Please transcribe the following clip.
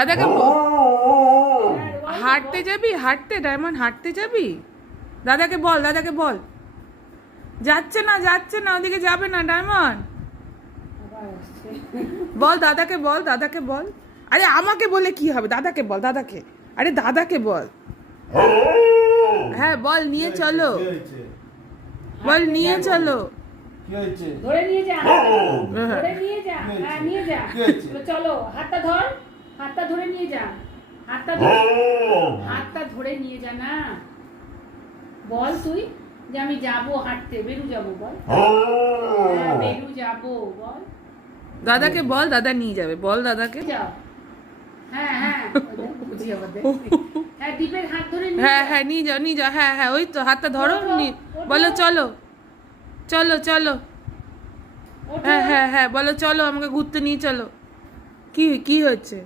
দাদাকে হাঁটতে যাবি, হাঁটতে ডায়মন্ড হাঁটতে যাবি? দাদাকে বল, দাদাকে বল। যাচ্ছে না, যাচ্ছে না, ওদিকে যাবে না ডায়মন্ড। বল দাদাকে, বল দাদাকে বল। আরে আমাকে বলে কি হবে, দাদাকে বল, দাদাকে। আরে দাদাকে বল। হ্যাঁ বল, নিয়ে চলো, বল নিয়ে চলো। ধরে নিয়ে যা, ধরে নিয়ে যা, হ্যাঁ নিয়ে যা। চলো হাতটা ধর, হাতটা ধরে নিয়ে যা, হাতটা ধরে, হাতটা ধরে নিয়ে যা না। বল তুই যে আমি যাবো হাঁটতে, বেরু যাবো বল। হ্যাঁ বেরু যাবো বল। দাদাকে বল, দাদা নিয়ে যাবে, বল দাদাকে। যাও, হ্যাঁ হ্যাঁ বুঝি আমাদের। হ্যাঁ দীপের হাত ধরে নিয়ে হ্যাঁ যা। হ্যাঁ নিয়ে যাও, নিয়ে যাও, হ্যাঁ হ্যাঁ ওই তো হাতটা ধরো, বলো চলো চলো চলো। ওঠো। হ্যাঁ হ্যাঁ হ্যাঁ বলো চলো, আমাকে ঘুরতে নিয়ে চলো। কি কি হচ্ছে?